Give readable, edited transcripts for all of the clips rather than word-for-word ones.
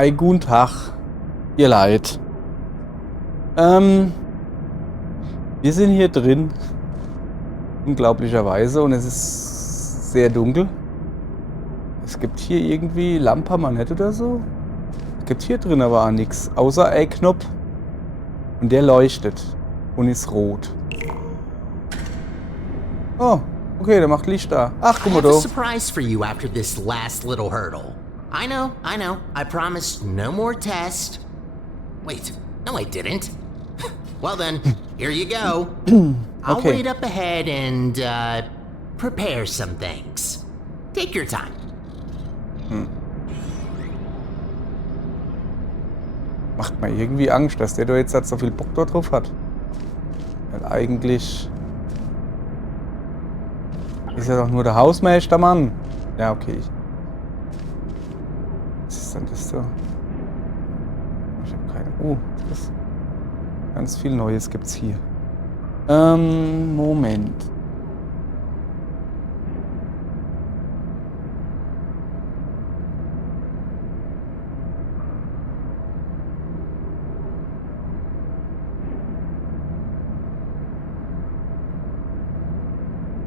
Ei, guten Tag, ihr Leid. Wir sind hier drin, unglaublicherweise, und es ist sehr dunkel. Es gibt hier irgendwie Lampermanett oder so. Es gibt hier drin aber auch nichts, außer ein Knopf. Und der leuchtet und ist rot. Oh, okay, der macht Licht da. Ach, guck I mal have a da. surprise for you after this last little hurdle. I know. I promised no more test. Wait, no I didn't. Well then, here you go. I'll Okay. wait up ahead and, prepare some things. Take your time. Macht mir irgendwie Angst, dass der da jetzt so viel Bock da drauf hat. Weil eigentlich ist er doch nur der Hausmeister, Mann. Ja, okay. Was ist denn das da? Ich habe keine... Oh, das ganz viel Neues gibt's hier. Moment.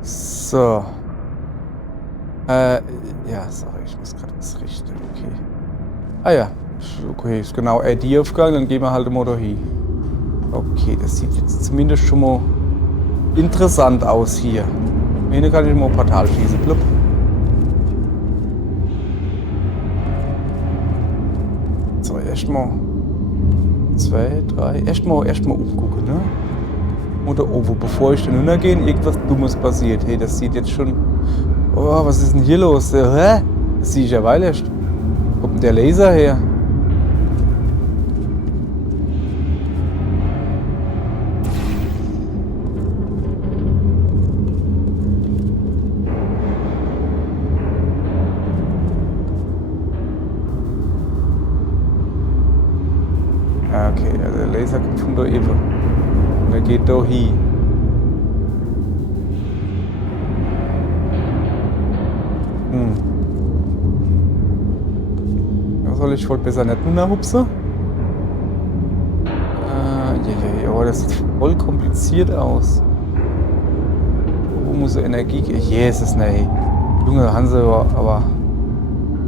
So. Ja, sorry, ich muss gerade was richten. Okay. Ah ja. Okay, ist genau die Aufgang, dann gehen wir halt mal da hin. Okay, das sieht jetzt zumindest schon mal interessant aus hier. Hier kann ich mal ein Portal schießen. Blub. So, erstmal 2, 3. Erstmal umgucken, ne? Oder oben, bevor ich dann hintergehe, irgendwas Dummes passiert. Hey, das sieht jetzt schon. Oh, was ist denn hier los? Hä? Das sehe ich ja weil erst. Wo kommt denn der Laser her? Ja, okay, also der Laser kommt von da eben. Und er geht da hin. Was soll ich wohl besser nicht runterhupsen? Ja, das sieht voll kompliziert aus. Wo muss er Energie gehen? Jesus, nee. Junge, Hanse, aber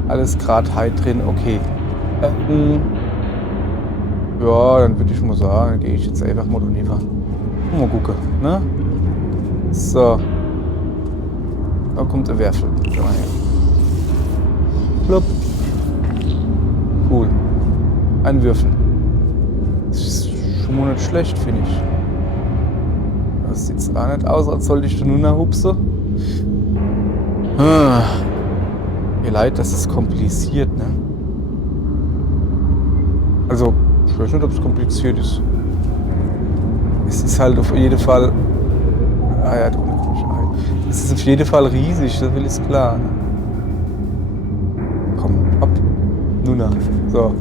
alles gerade high drin, okay. Ja, dann würde ich mal sagen, dann gehe ich jetzt einfach mal runter. Mal gucken, ne? So. Da kommt der Werfel. Schau mal her. Plopp. Cool. Ein Würfel. Das ist schon mal nicht schlecht, finde ich. Das sieht zwar nicht aus, als sollte ich da nur nachhupsen. Mir leid, das ist kompliziert, ne? Also, ich weiß nicht, ob es kompliziert ist. Es ist halt auf jeden Fall. Ah ja, da komme ich rein. Es ist auf jeden Fall riesig, das ist klar. Ne? Komm, hopp. Nun nach. So.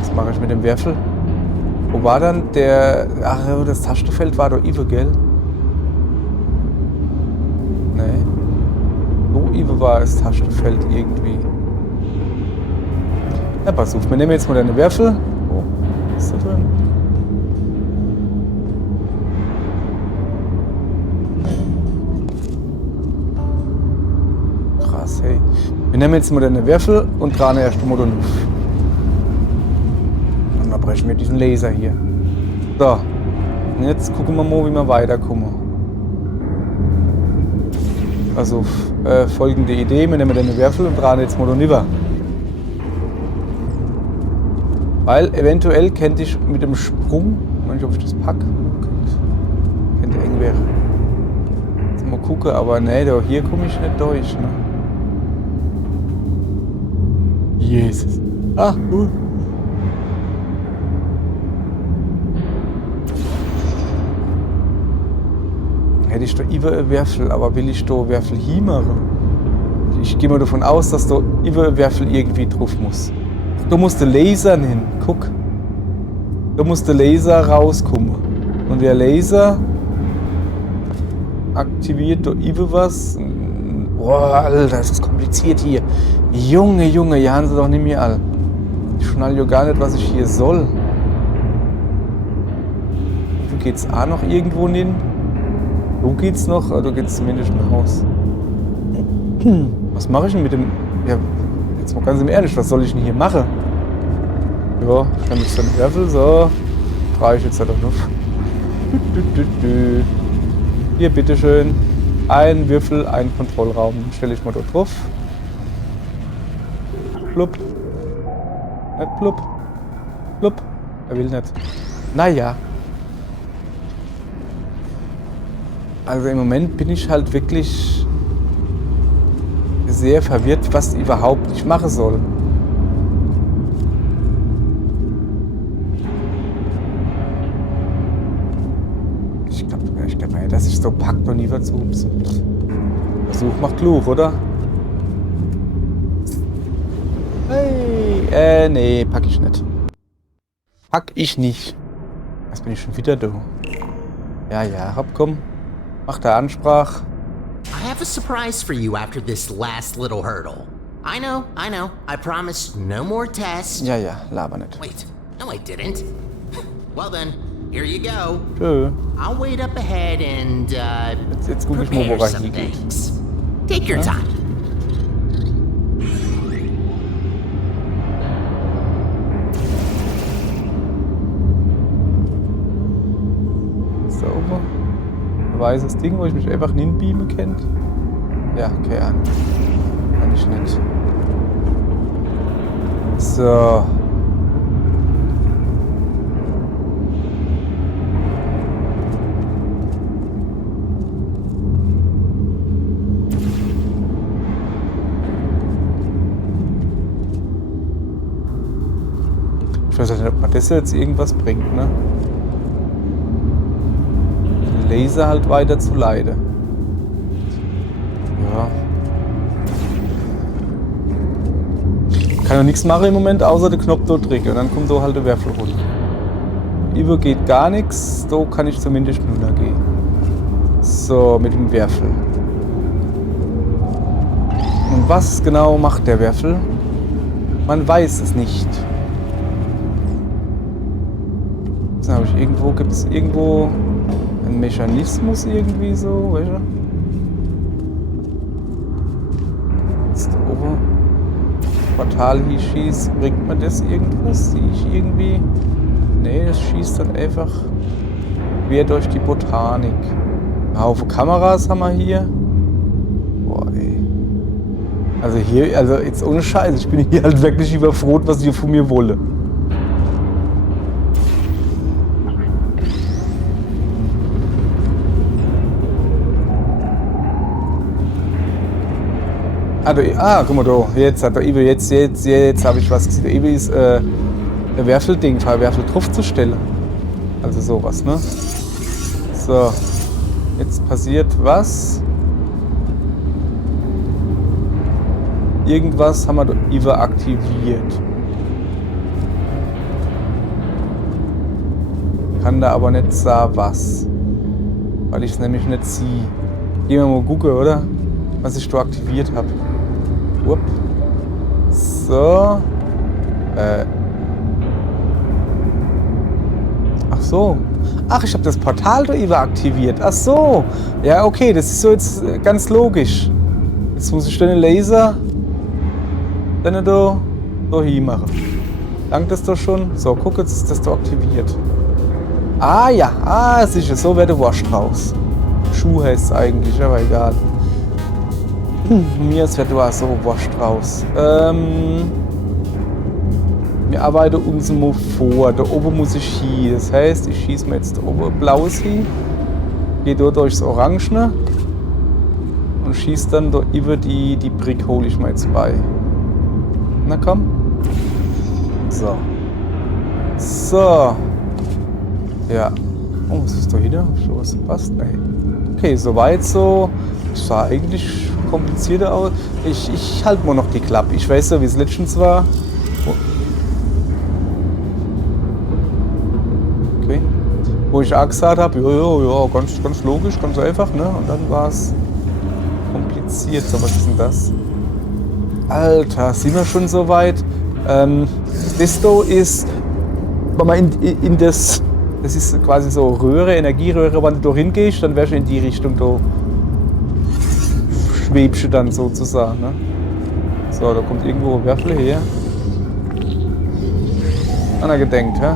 Was mache ich mit dem Werfel? Wo war dann der. Ach, das Taschenfeld war doch Ive, gell? Nee. So Ive war das Taschenfeld irgendwie. Ja, pass auf, wir nehmen jetzt mal deine Werfel. Oh, was ist da drin? Krass, hey. Wir nehmen jetzt mal deine Werfel und dran erst mal den Luft. Und dann brechen wir diesen Laser hier. So. Und jetzt gucken wir mal, wie wir weiterkommen. Also, folgende Idee. Wir nehmen deine Werfel und dran jetzt mal den Niver. Weil eventuell könnte ich mit dem Sprung, ich weiß nicht, ob ich das packe, könnte eng wäre. Jetzt mal gucken, aber nee, da hier komme ich nicht durch. Ne? Jesus. Ach, gut. Hätte ich da über Werfel, aber will ich da Werfel hinmachen? Ich gehe mal davon aus, dass da über Werfel irgendwie drauf muss. Da muss der Laser hin, guck. Da muss der Laser rauskommen. Und der Laser aktiviert da über was. Boah, Alter, das ist kompliziert hier. Junge, hier haben sie doch nicht mehr all. Ich schnall ja gar nicht, was ich hier soll. Wo geht's auch noch irgendwo hin? Wo geht's noch? Du geht's zumindest nach Haus. Was mache ich denn mit dem... Ja, jetzt mal ganz im Ernst, was soll ich denn hier machen? Ja, ich nehme jetzt den Würfel, so. Drehe ich jetzt halt auch noch. Hier, bitteschön. Ein Würfel, ein Kontrollraum. Den stelle ich mal dort drauf. Plupp. Nicht plupp. Plupp. Er will nicht. Naja. Also im Moment bin ich halt wirklich sehr verwirrt, was überhaupt ich machen soll. Ich glaube, dass ich so packt noch nie was zu. Versuch macht klug, oder? Hey, nee, pack ich nicht. Pack ich nicht. Jetzt bin ich schon wieder da. Ja, hopp, komm. Mach der Ansprach. I have a surprise for you after this last little hurdle. I know. I promised no more tests. Ja, laber nicht. Wait, no I didn't. Well then, here you go. Tschö. I'll wait up ahead and, Jetzt guck ich mal, prepare wo er some hingeht. things. Take your time. Ist da oben ein weißes Ding, wo ich mich einfach hinbeamen kann? Ja, keine Ahnung. Kann ich nicht. So. Ich weiß nicht, ob man das jetzt irgendwas bringt, ne? Den Laser halt weiter zu leiten. Ja. Kann ja nichts machen im Moment, außer den Knopf dort drücken. Und dann kommt da halt der Würfel runter. Über geht gar nichts, da kann ich zumindest nur gehen. So, mit dem Würfel. Und was genau macht der Würfel? Man weiß es nicht. Habe ich irgendwo, gibt es irgendwo einen Mechanismus irgendwie so, weißt du? Jetzt da oben. Portal hier schießt, bringt man das irgendwas? Sehe ich irgendwie? Nee, das schießt dann einfach quer durch die Botanik. Ein Haufen Kameras haben wir hier. Boah, ey. Also hier, also jetzt ohne Scheiß, ich bin hier halt wirklich überfroht, was ihr von mir wolle. Guck mal da, jetzt hat der Ibe, jetzt habe ich was gesehen. Der Ibe ist der Werfelding, Werfel drauf zu stellen. Also sowas, ne? So. Jetzt passiert was. Irgendwas haben wir da Ibe aktiviert. Kann da aber nicht sagen was. Weil ich es nämlich nicht sehe. Gehen wir mal gucken, oder? Was ich da aktiviert habe. Upp. So. Ach so. Ach, ich habe das Portal da aktiviert. Ach so. Ja, okay, das ist so jetzt ganz logisch. Jetzt muss ich den Laser dann da hin machen. Langt das doch schon? So, guck, jetzt ist das da aktiviert. Ah ja, sicher, so wird der Wurst raus. Schuh heißt es eigentlich, aber egal. Mir ist wird so Wurst raus. Wir arbeiten uns mal vor. Da oben muss ich hin. Das heißt, ich schieße mir jetzt da oben blaues hin. Gehe dort durchs Orangene. Und schieße dann da über die Brick, hole ich mir jetzt bei. Na komm. So. So. Ja. Oh, was ist da hinter? Schon was passt? Nee. Okay, soweit so. Das sah eigentlich komplizierter aus. Ich halte mal noch die Klappe. Ich weiß ja, wie es letztens war. Okay. Wo ich auch gesagt habe, ja, ganz logisch, ganz einfach, ne? Und dann war es kompliziert. So, was ist denn das? Alter, sind wir schon so weit? Das da ist, wenn man in das ist quasi so Röhre, Energieröhre, wenn du da hingehst, dann wärst du in die Richtung da. Schwebst du dann sozusagen, ne? So, da kommt irgendwo ein Würfel her. An er gedenkt, hä?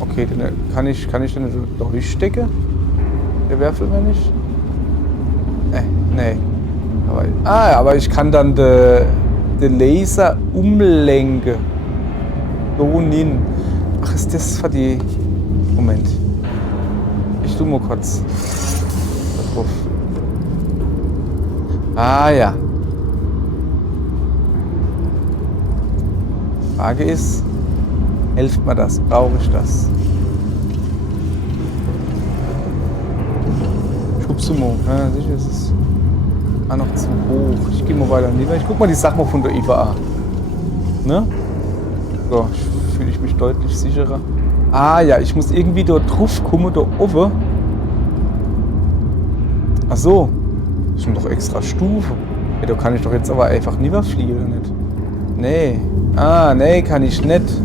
Okay, den kann ich den da durchstecken? Der Würfel, wenn ich? Nee. Aber ich kann dann den Laser umlenken. So hin. Ach, ist das für die... Moment. Ich tu mal kurz da drauf. Ah ja. Frage ist, hilft mir das? Brauche ich das? Schubsumo. Ja, sicher ist es noch zu hoch. Ich gehe mal weiter lieber. Ich guck mal die Sache mal von der IWA an. Ne? So, fühle ich mich deutlich sicherer. Ah ja, ich muss irgendwie da drauf kommen, da oben. Ach so. Das sind doch extra Stufen. Ja, da kann ich doch jetzt aber einfach nie mehr fliegen, oder nicht? Nee. Ah, nee, kann ich nicht.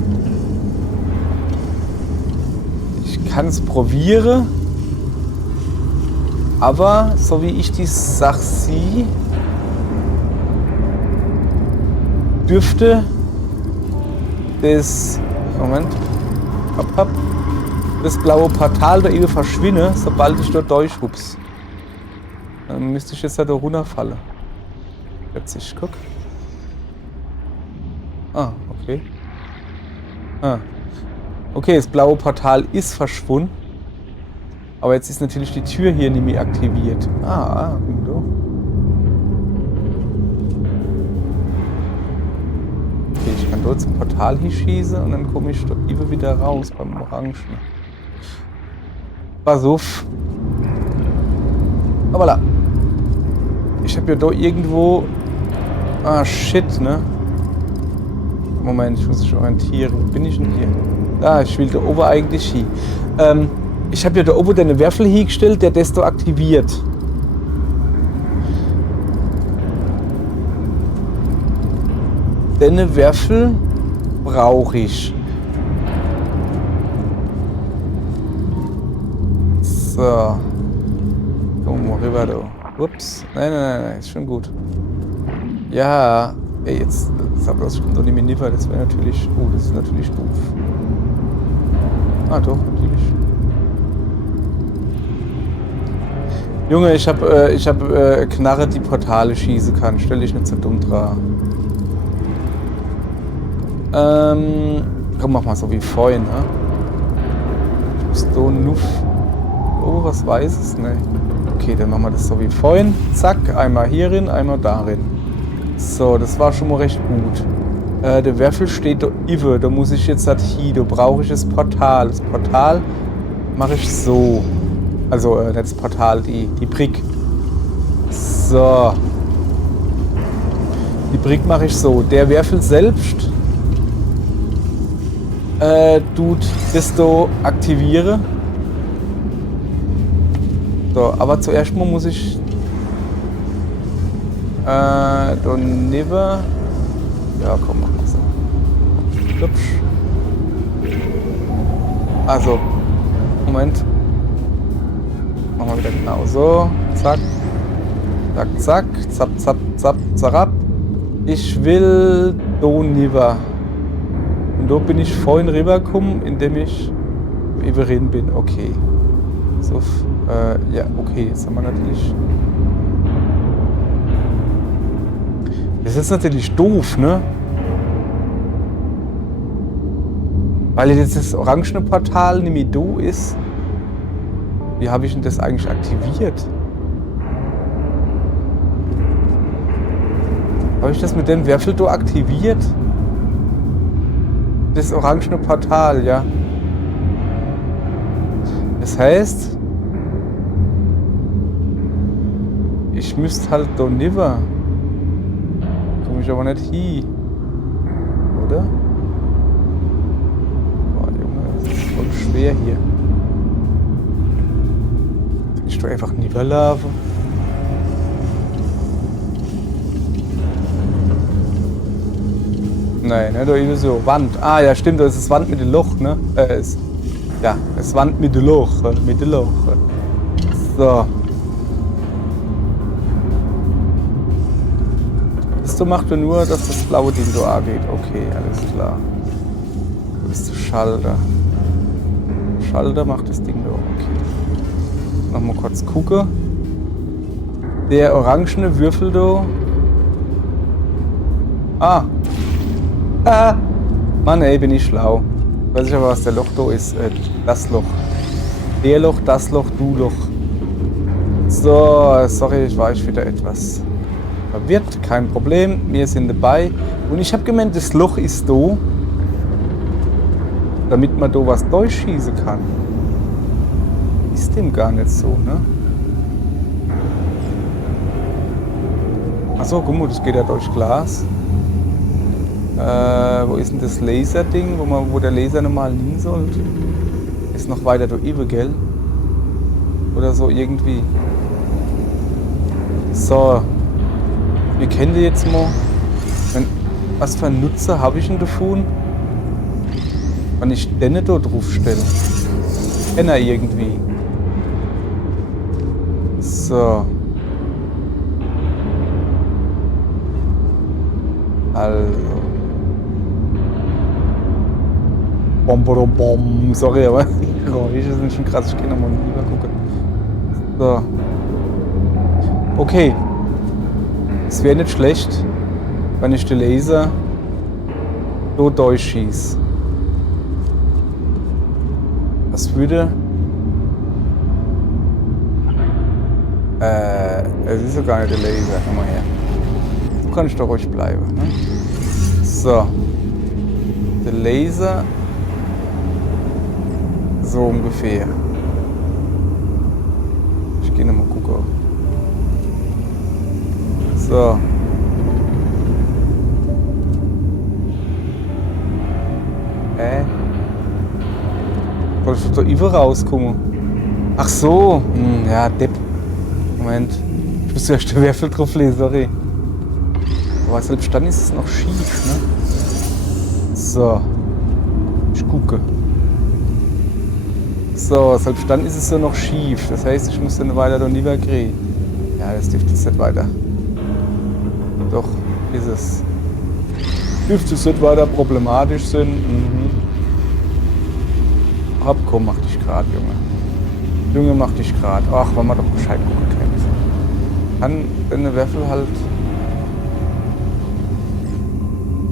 Ich kann es probieren. Aber, so wie ich die Sache sehe, dürfte das... Moment. Hopp. Das blaue Portal da eben verschwinden, sobald ich dort durchhups. Dann müsste ich jetzt da runterfallen. Jetzt guck. Ah, okay. Okay, das blaue Portal ist verschwunden. Aber jetzt ist natürlich die Tür hier nicht mehr aktiviert. Gut. Okay, ich kann dort zum Portal hier schießen und dann komme ich dort wieder raus beim Orangen. Pass auf. Hoppala. Ich habe ja da irgendwo... Ah, shit, ne? Moment, ich muss mich orientieren. Wo bin ich denn hier? Da, ich will da oben eigentlich hin. Ich habe ja da oben den Würfel hingestellt, der das da aktiviert. Den Würfel brauche ich. So. Komm mal rüber da. Ups. Nein, ist schon gut. Ja. Ey, jetzt kommt doch nicht mehr Niffer. Das wäre natürlich... Oh, das ist natürlich doof. Ah, doch, natürlich. Junge, ich hab Knarre, die Portale schießen kann. Stell dich nicht so dumm dran. Komm, mach mal so wie vorhin, ne? Ich muss da nuff. Oh, was weiß es? Ne. Okay, dann machen wir das so wie vorhin. Zack, einmal hierin, einmal darin. So, das war schon mal recht gut. Der Würfel steht da über. Da muss ich jetzt halt hier. Da brauche ich das Portal. Das Portal mache ich so. Also, nicht das Portal, die Brick. So. Die Brick mache ich so. Der Würfel selbst tut das da aktivieren. So, aber zuerst mal muss ich da nehmen. Ja, komm, mach mal so. Hübsch. Also, Moment. Machen wir wieder genau so. Zack. Zack, zack. Zap, zap, zap, zarab. Ich will da niver. Und da bin ich vorhin rübergekommen, indem ich Everin bin. Okay. So, ja, okay. Jetzt haben wir natürlich... Das ist natürlich doof, ne? Weil jetzt das orangene Portal nicht mehr da ist. Wie habe ich denn das eigentlich aktiviert? Habe ich das mit dem Würfel da aktiviert? Das orangene Portal, ja. Das heißt, ich müsste halt da niver. Komme ich aber nicht hin. Oder? Boah, Junge, das ist voll schwer hier. Kann ich da einfach niederlaufen? Nein, ne, da ist so Wand. Ah, ja, stimmt, da ist das Wand mit dem Loch, ne? Ja, das Wand mit dem Loch. Mit dem Loch. So. Das macht nur, dass das blaue Ding da angeht. Okay, alles klar. Wo ist der Schalter? Schalter macht das Ding da. Okay. Nochmal kurz gucken. Der orangene Würfel da. Ah! Mann, ey, bin ich schlau. Weiß ich aber, was der Loch da ist. Das Loch. Der Loch, das Loch, du Loch. So, sorry, ich war wieder etwas verwirrt. Kein Problem, wir sind dabei. Und ich habe gemeint, das Loch ist da, damit man da was durchschießen kann. Ist dem gar nicht so, ne? Achso, guck mal, das geht ja durch Glas. Wo ist denn das Laserding, wo der Laser normal liegen sollte? Ist noch weiter da über, gell? Oder so irgendwie. So. Wir kennen die jetzt mal. Was für einen Nutzer habe ich denn davon? Wenn ich den da drauf stelle. Kennt er irgendwie. So. Also. Bom. Sorry, aber die Geräusche sind schon krass. Ich kann nochmal lieber gucken. So. Okay. Es wäre nicht schlecht, wenn ich den Laser so durchschieße. Das würde... es ist ja gar nicht der Laser. Komm mal her. So kann ich doch ruhig bleiben. Ne? So. Der Laser... So ungefähr. Ich gehe nochmal gucken. So. Wollte ich da über rauskommen? Ach so. Ja, Depp. Moment. Ich muss ja den Würfel drauf lesen, sorry. Aber selbst dann ist es noch schief, ne? So. Ich gucke. So, selbst dann ist es ja noch schief. Das heißt, ich muss dann weiter da lieber kriegen. Ja, das dürfte jetzt nicht weiter. Doch, ist es. Dürfte es nicht weiter problematisch sein. Hopp, komm, mach dich grad, Junge. Junge, mach dich grad. Ach, wollen wir doch Bescheid gucken können. Kann eine Würfel halt...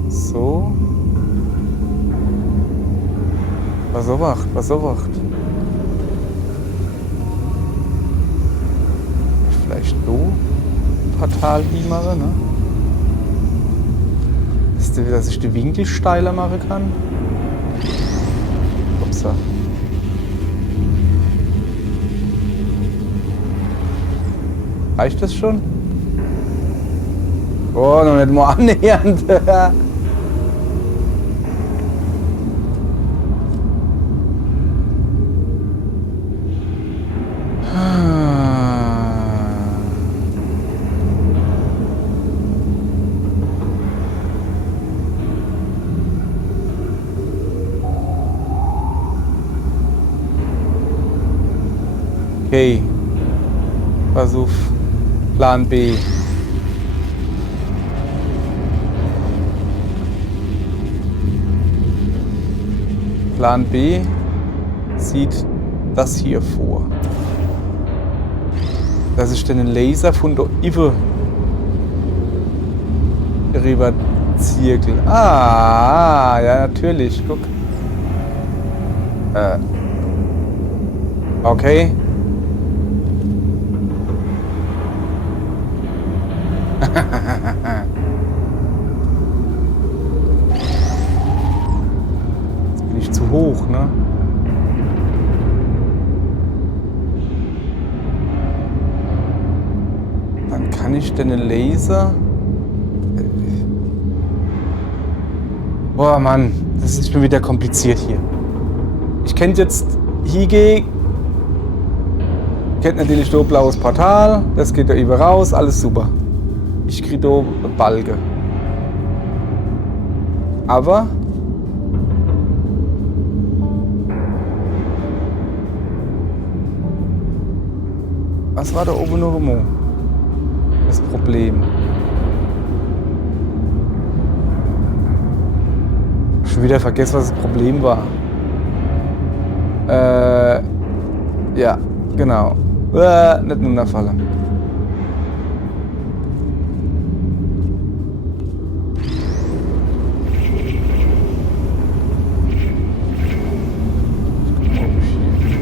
So. Was so wacht. Vielleicht so Portal hier mache, ne? Dass ich die Winkel steiler machen kann. Upsa. Reicht das schon? Oh, noch nicht mal annähernd. Okay. Versuch Plan B. Plan B sieht das hier vor. Dass ich den Laser von der Ive rüber zirkel. Ah, ja natürlich, guck. Okay. Jetzt bin ich zu hoch, ne? Dann kann ich den Laser... Boah, Mann, das ist schon wieder kompliziert hier. Ich könnte jetzt hier gehen. Ich hätte natürlich da ein blaues Portal. Das geht da über raus, alles super. Ich kriege da eine Balge. Aber was war da oben noch immer das Problem? Schon wieder vergessen, was das Problem war. Ja, genau. Nicht runterfallen.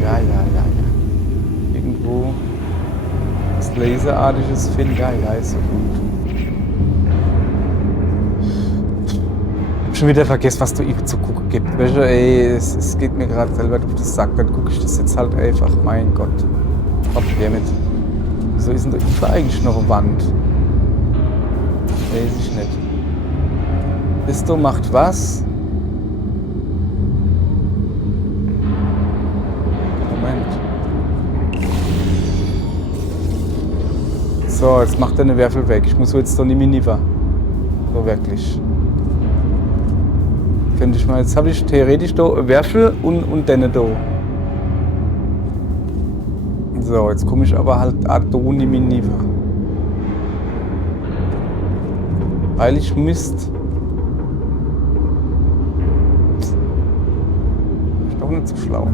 Ja. Irgendwo was Laserartiges finden. Ja, ist so gut. Schon wieder vergessen, was du ihm zu gucken gibt. Weißt du, ey, es geht mir gerade selber durch den Sack. Dann gucke ich das jetzt halt einfach. Mein Gott. Hopp, mit. Wieso ist denn da Iva eigentlich noch eine Wand? Weiß ich nicht. Isto macht was? Moment. So, jetzt macht er eine Werfel weg. Ich muss jetzt doch nicht mehr Niva. So wirklich. Könnte ich mal. Jetzt habe ich theoretisch da Werfel und denne da. So, jetzt komme ich aber halt da nicht mehr Niva. Weil ich Mist. Ist doch nicht so schlau.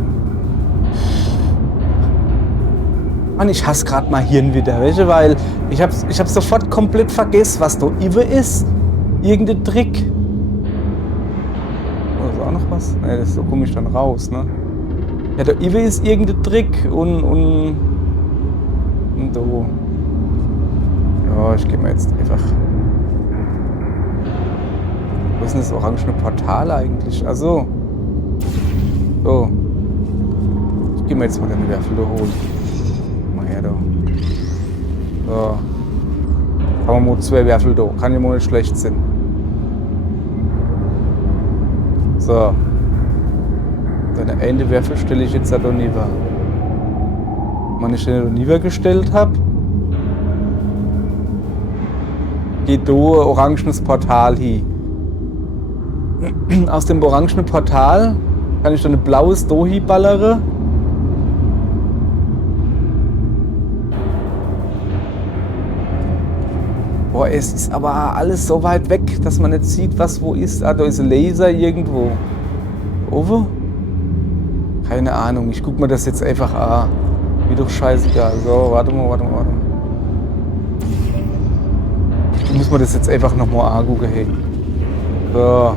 Mann, ich hasse gerade mal Hirn wieder, weißt du, weil ich hab sofort komplett vergessen, was da Ive ist. Irgendein Trick. Oh, ist auch noch was? Ne, so komme ich dann raus, ne? Ja, der Ive ist irgendein Trick und so. Ja, ich gehe mal jetzt einfach. Wo ist denn das orangene Portal eigentlich? Also. So. Ich gehe mir jetzt mal deine Werfel da holen. Mal her da. So. Haben wir mal 2 Werfel da. Kann ja mal nicht schlecht sein. So. Deine eine Werfel stelle ich jetzt da Niva. Wenn ich den Niva gestellt habe, geht da ein orangenes Portal hin. Aus dem orangenen Portal kann ich dann ein blaues Dohi ballere. Boah, es ist aber alles so weit weg, dass man nicht sieht, was wo ist. Ah, da ist ein Laser irgendwo. Over? Keine Ahnung, ich guck mir das jetzt einfach an. Wie doch scheißegal. So, warte mal. Ich muss mir das jetzt einfach nochmal angucken, hey. So.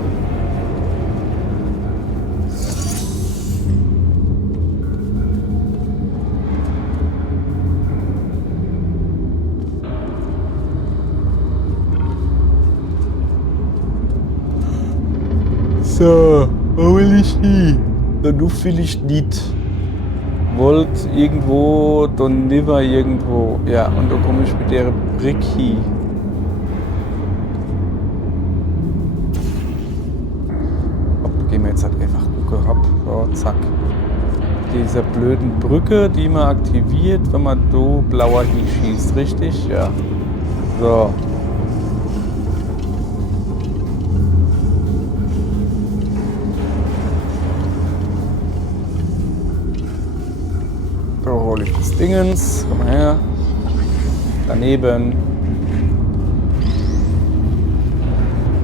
So, wo will ich hin? Da du vielleicht nicht. Wollt irgendwo, dann never irgendwo. Ja, und da komme ich mit der Brick hin. Hopp, gehen wir jetzt halt einfach gucken. Hopp, so, zack. Dieser blöden Brücke, die man aktiviert, wenn man da blauer hinschießt, richtig? Ja. So. Hole ich das Dingens. Komm mal her. Daneben.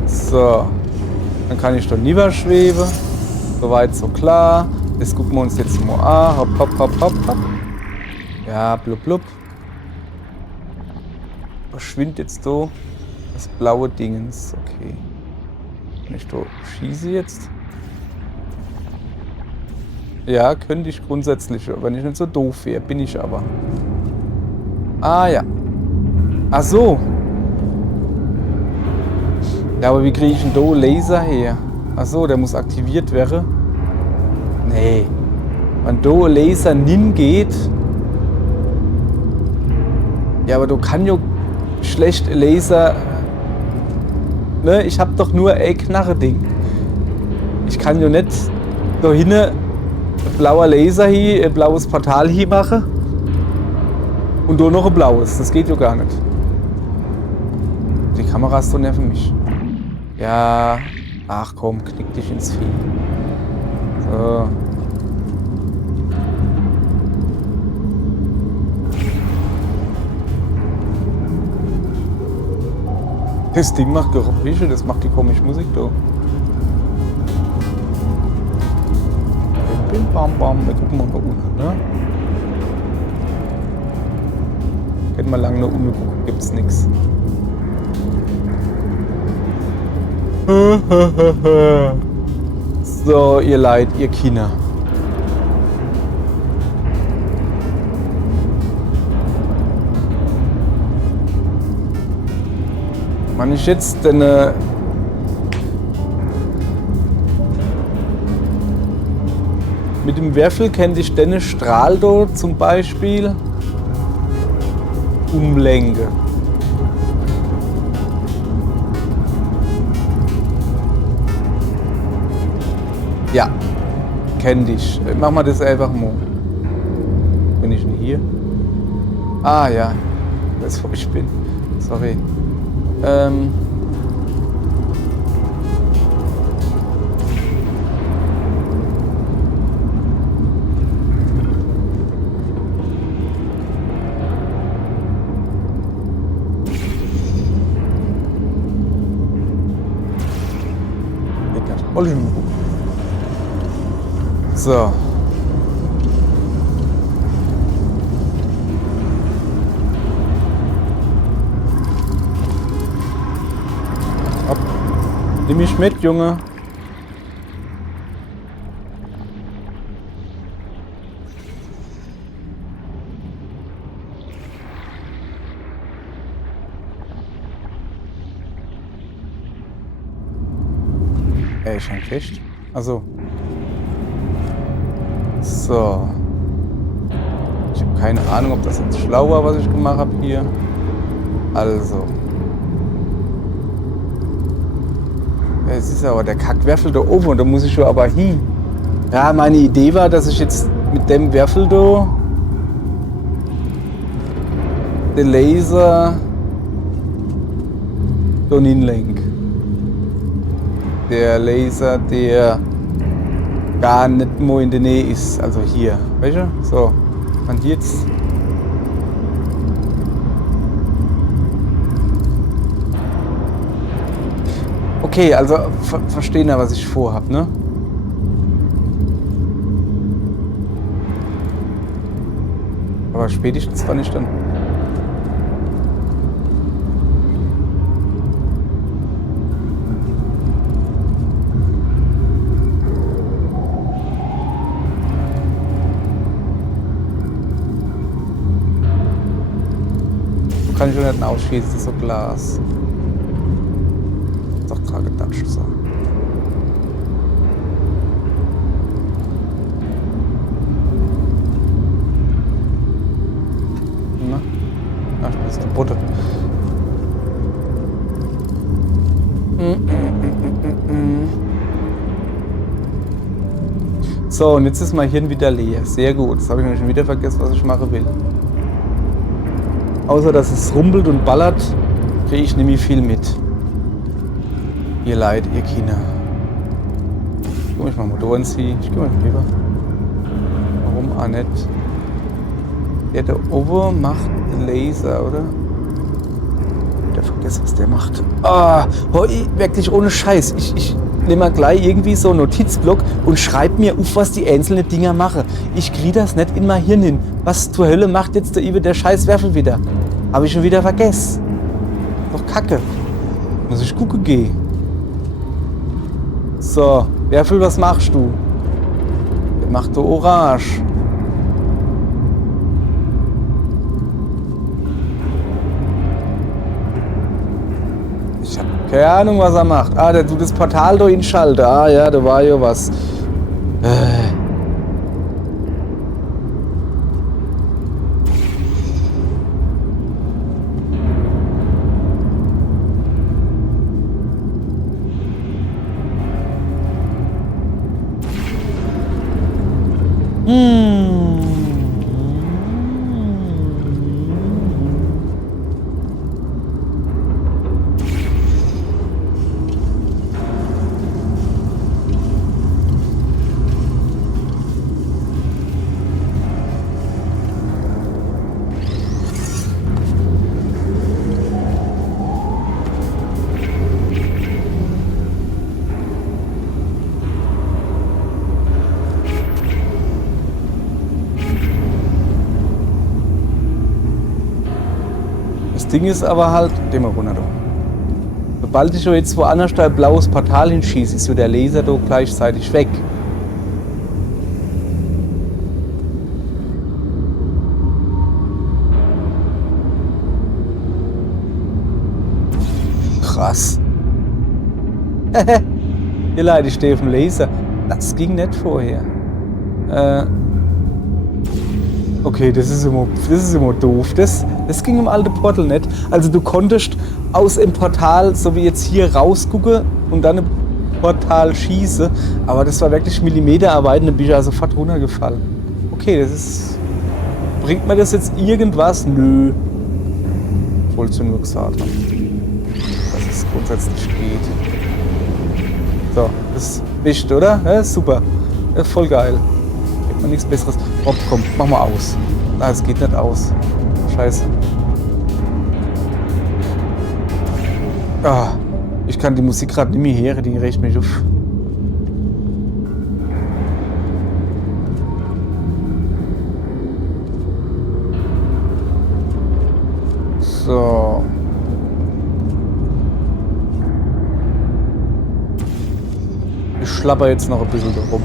So. Dann kann ich da Niva schweben. Soweit so klar. Das gucken wir uns jetzt mal an. Hopp, hopp, hopp, hopp, hopp. Ja, blub, blub. Verschwindet jetzt da das blaue Dingens. Okay. Wenn ich da schieße jetzt. Ja, könnte ich grundsätzlich, wenn ich nicht so doof wäre, bin ich aber. Ah ja. Ach so. Ja, aber wie kriege ich denn da Laser her? Ach so, der muss aktiviert werden. Nee. Wenn da Laser nin geht. Ja, aber du kann ja schlecht Laser. Ne, ich hab doch nur ein Knarre-Ding. Ich kann ja nicht da hinten blauer Laser hier, ein blaues Portal hier mache und da noch ein blaues. Das geht ja gar nicht. Die Kamera ist so nervig für mich. Ja, Ach komm, knick dich ins Vieh. So. Das Ding macht Geräusche, das macht die komische Musik da. Bim, bam, bam. Wir gucken mal unten, ne? Hätten wir lange nach unten gucken, gibt's nix. So, ihr Leid, ihr Kinder. Wann ist jetzt denn mit dem Würfel könnte ich den Strahl da zum Beispiel umlenken. Ja, kenn dich. Mach mal das einfach mal. Bin ich denn hier? Ah ja, das wo ich bin. Sorry. So. Hopp. Nimm mich mit, Junge. Ich hänge fest. Also. So. Ich habe keine Ahnung, ob das jetzt schlau war, was ich gemacht habe hier. Also. Es ist aber der Kackwerfel da oben und da muss ich schon aber hin. Ja, meine Idee war, dass ich jetzt mit dem Werfel da den Laser da hinlenk. Der Laser, der gar nicht mehr in der Nähe ist. Also hier. Weißt du? So. Und jetzt. Okay, also verstehen ja, was ich vorhab, ne? Aber spätestens wann ich dann. Kann ich schon nicht ausschießen, das ist so Glas. Doch gerade gedacht, so. Na? Ach, das ist die Butter. So, und jetzt ist mein Hirn wieder leer. Sehr gut. Jetzt habe ich mir schon wieder vergessen, was ich machen will. Außer dass es rumpelt und ballert, kriege ich nämlich viel mit. Ihr Leid, ihr Kinder. Ich guck mich mal Motoren ziehen. Ich geh mal rüber. Warum auch nicht? Der da oben macht den Laser, oder? Ich hab vergessen, was der macht. Ah, wirklich ohne Scheiß. Ich nehme mal gleich irgendwie so einen Notizblock und schreibe mir auf, was die einzelnen Dinger machen. Ich kriege das nicht in mein Hirn hin. Was zur Hölle macht jetzt der Scheißwerfel wieder? Habe ich schon wieder vergessen. Doch Kacke. Muss ich gucken gehen. So, Werfel, was machst du? Der macht du Orange. Ich habe keine Ahnung, was er macht. Ah, der tut das Portal da hinschalten. Ah ja, da war ja was. Das Ding ist aber halt... Geh mal runter, da. Sobald ich jetzt woanders da ein blaues Portal hinschieße, ist so der Laser da gleichzeitig weg. Krass. Hier Leute, ich stehe auf dem Laser. Das ging nicht vorher. Okay, das ist immer doof. Das ging im alten Portal nicht. Also du konntest aus dem Portal, so wie jetzt hier, rausgucken und dann im Portal schießen. Aber das war wirklich Millimeterarbeit und dann bin ich ja sofort runtergefallen. Okay, das ist... Bringt mir das jetzt irgendwas? Nö. Ich wollte es nur gesagt haben. Dass es grundsätzlich geht. So, das ist wichtig, oder? Ja, super. Das ist voll geil. Gibt mir nichts Besseres. Oh, komm, mach mal aus. Ah, es geht nicht aus. Scheiße. Ah, ich kann die Musik gerade nicht mehr hören, die regt mich auf. So. Ich schlapper jetzt noch ein bisschen rum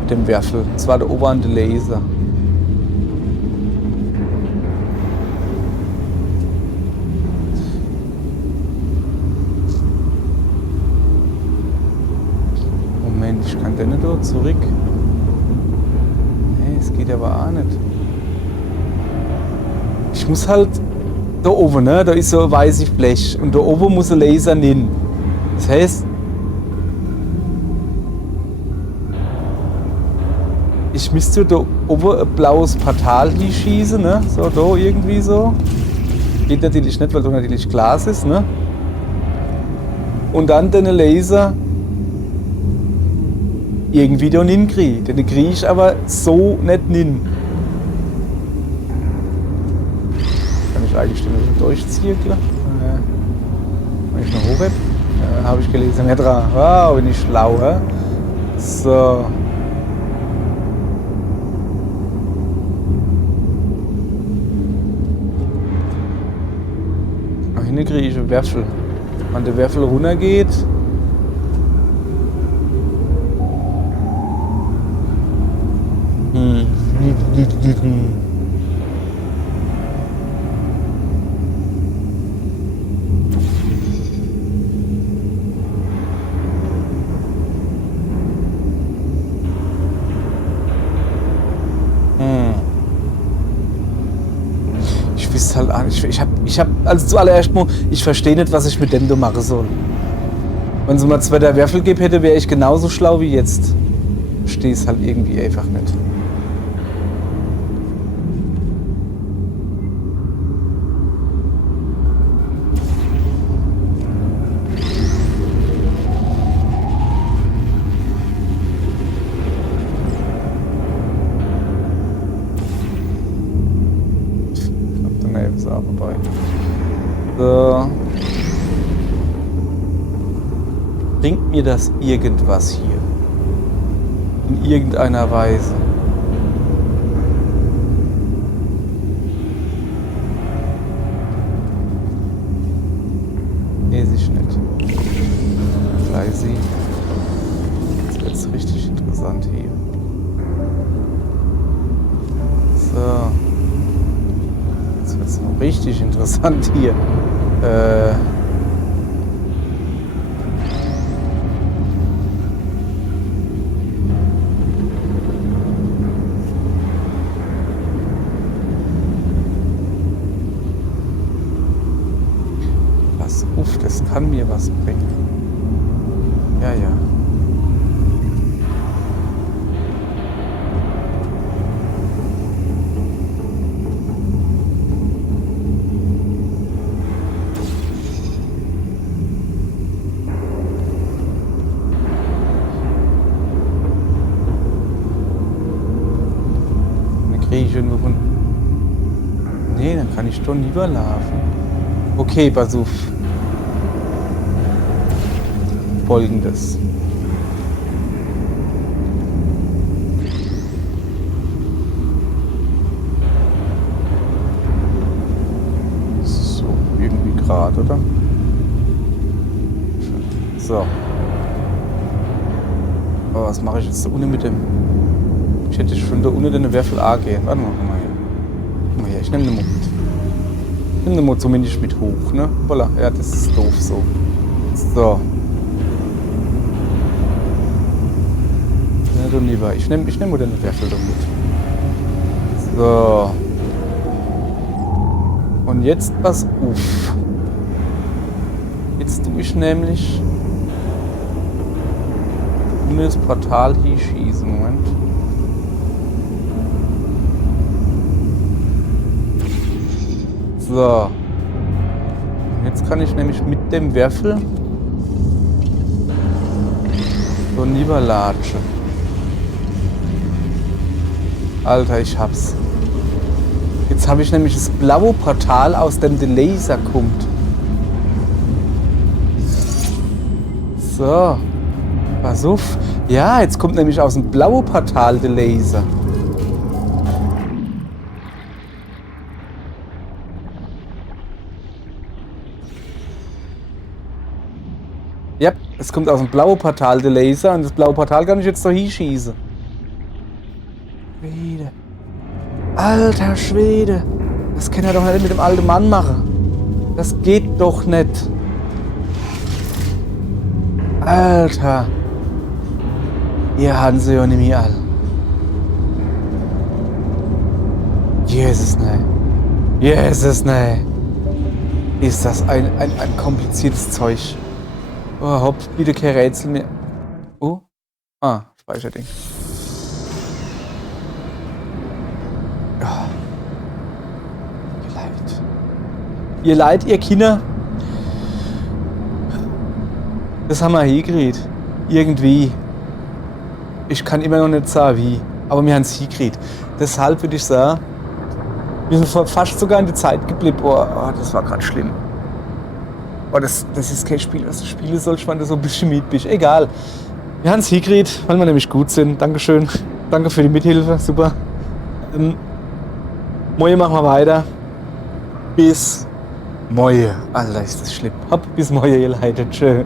mit dem Werfel. Und zwar der obere Laser. Moment, ich kann den nicht dort zurück. Nee, es geht aber auch nicht. Ich muss halt da oben, ne? Da ist so ein weißes Blech und da oben muss ein Laser hin. Das heißt, ich müsste da oben ein blaues Portal hinschießen, ne? So, da irgendwie so. Geht natürlich nicht, weil da natürlich Glas ist, ne? Und dann den Laser irgendwie da hinkriege. Den kriege ich aber so nicht hin. Kann ich eigentlich den durchziehen, klar? Wenn ich noch hoch habe, habe ich gelesen. Nicht dran. Wow, bin ich schlau, hä? So. Hier kriege ich einen Werfel. Wenn der Werfel runtergeht. Ich wüsste halt auch nicht. Ich hab also zuallererst mal, ich verstehe nicht, was ich mit dem da machen soll. Wenn es mal zwei der Werfel geben hätte, wäre ich genauso schlau wie jetzt. Ich verstehe es halt irgendwie einfach nicht. So. Bringt mir das irgendwas hier? In irgendeiner Weise? Weiß ich nicht. Leise. Jetzt wird's richtig interessant hier. So. Jetzt wird's noch richtig interessant hier. Pass auf, das kann mir was bringen. Ja, ja. Nee, dann kann ich schon lieber laufen. Okay, pass auf. Folgendes. So, Grad, oder? So. Aber was mache ich jetzt da unten mit dem? Ich hätte schon da unten den Würfel A gehen. Warte mal, guck mal hier. Guck mal hier, ich nehme den Mut. Ich nehme den Mut zumindest mit hoch, ne? Voilà, ja, das ist doof so. So. Ja, du lieber. Ich nehm mal den Würfel da mit. So. Und jetzt pass auf. Jetzt tue ich nämlich um das Portal hier schießen. Moment. So. Und jetzt kann ich nämlich mit dem Würfel so rüberlatschen. Alter, ich hab's. Jetzt habe ich nämlich das blaue Portal, aus dem der Laser kommt. So. Pass auf. Ja, jetzt kommt nämlich aus dem blauen Portal der Laser. Ja, es kommt aus dem blauen Portal der Laser und das blaue Portal kann ich jetzt da hinschießen. Schwede. Alter Schwede. Das kann er doch nicht mit dem alten Mann machen. Das geht doch nicht. Alter. Ihr haben sie ja nicht mehr all. Jesus, ne. Jesus, ne. Ist das ein kompliziertes Zeug. Oh, Haupt, bitte kein Rätsel mehr. Oh. Ah, Speicherding. Oh. Ihr Leid, ihr Kinder. Das haben wir hingekriegt. Irgendwie. Ich kann immer noch nicht sagen wie. Aber wir haben es hingekriegt. Deshalb würde ich sagen, wir sind fast sogar in die Zeit geblieben. Oh, das war gerade schlimm. Oh, das ist kein Spiel, was du spielen sollst, wenn du so ein bisschen mit bist. Egal. Wir haben es hingekriegt, weil wir nämlich gut sind. Dankeschön. Danke für die Mithilfe. Super. Morgen machen wir weiter. Bis morgen. Alter, ist das schlimm. Hopp, bis morgen, ihr Leute. Tschö.